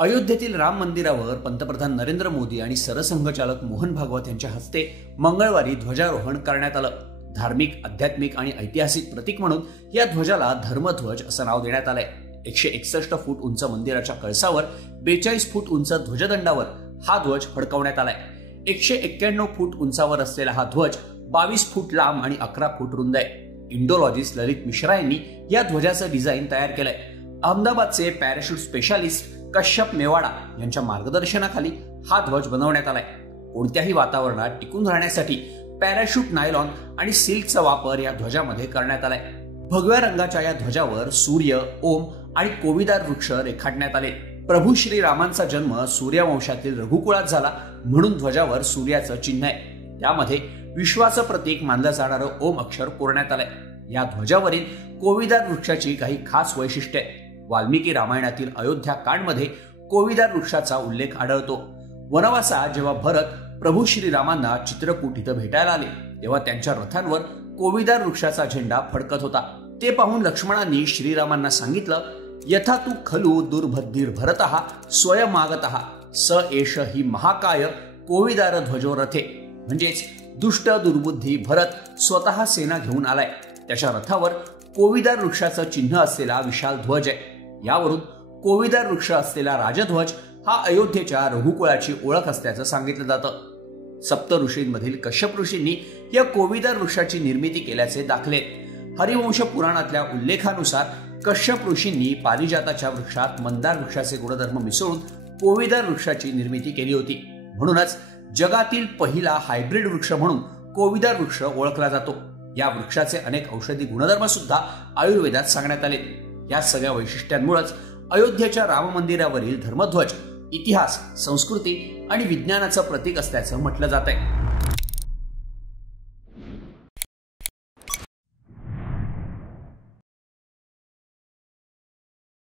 अयोध्येतील राम मंदिरावर पंतप्रधान नरेंद्र मोदी आणि सरसंघचालक मोहन भागवत यांच्या हस्ते मंगळवारी ध्वजारोहण करण्यात आलं. धार्मिक, आध्यात्मिक आणि ऐतिहासिक प्रतीक म्हणून या ध्वजाला धर्मध्वज असं नाव देण्यात आलंय. 161 फूट उंच मंदिराच्या कळसावर 42 फूट उंच ध्वजदंडावर हा ध्वज फडकवण्यात आलाय. 191 फूट उंचावर असलेला हा ध्वज 22 फूट लांब आणि 11 फूट रुंद आहे. इंडोलॉजिस्ट ललित मिश्रा यांनी या ध्वजाचं डिझाईन तयार केलंय. अहमदाबादचे पॅराशूट स्पेशालिस्ट कश्यप मेवाडा यांच्या मार्गदर्शनाखाली हा ध्वज बनवण्यात आलाय. कोणत्याही वातावरणात टिकून राहण्यासाठी पॅराशूट, नायलॉन आणि सिल्कचा वापर या ध्वजामध्ये करण्यात आलाय. भगव्या रंगाच्या या ध्वजावर सूर्य, ओम आणि कोविदार वृक्ष रेखाटण्यात आले. प्रभू श्रीरामांचा जन्म सूर्यवंशातील रघुकुळात झाला म्हणून ध्वजावर सूर्याचं चिन्ह आहे. त्यामध्ये विश्वाचं प्रतीक मानलं जाणारं ओम अक्षर कोरण्यात आलंय. या ध्वजावरील कोविदार वृक्षाची काही खास वैशिष्ट्ये आहेत. वाल्मिकी रामायणातील अयोध्या कांडमध्ये कोविदार वृक्षाचा उल्लेख आढळतो. वनवासात जेव्हा भरत प्रभू श्रीरामांना चित्रकूट इथं भेटायला आले तेव्हा त्यांच्या रथांवर कोविदार वृक्षाचा झेंडा फडकत होता. ते पाहून लक्ष्मणांनी श्रीरामांना सांगितलं, यथा तू खलु दुर्भद्धिर भरतः स्वयमागतः स एष ही महाकाय कोविदार ध्वजो रथे. म्हणजेच दुष्ट दुर्बुद्धी भरत स्वतः सेना घेऊन आलाय. त्याच्या रथावर कोविदार वृक्षाचं चिन्ह असलेला विशाल ध्वज आहे. यावरून कोविदार वृक्ष असलेला राजध्वज हा अयोध्येच्या रघुकुळाची ओळख असल्याचं सांगितलं जातं. सप्त ऋषींमधील कश्यप ऋषींनी या कोविदार वृक्षाची निर्मिती केल्याचे दाखले आहेत. हरिवंश पुराणातल्या उल्लेखानुसार कश्यप ऋषींनी पारिजाताच्या वृक्षात मंदार वृक्षाचे गुणधर्म मिसळून कोविदार वृक्षाची निर्मिती केली होती. म्हणूनच जगातील पहिला हायब्रिड वृक्ष म्हणून कोविदार वृक्ष ओळखला जातो. या वृक्षाचे अनेक औषधी गुणधर्म सुद्धा आयुर्वेदात सांगण्यात आले. या सगळ्या वैशिष्ट्यांमुळेच अयोध्येच्या राम मंदिरावरील धर्मध्वज इतिहास, संस्कृती आणि विज्ञानाचं प्रतीक असल्याचं म्हटलं जात आहे.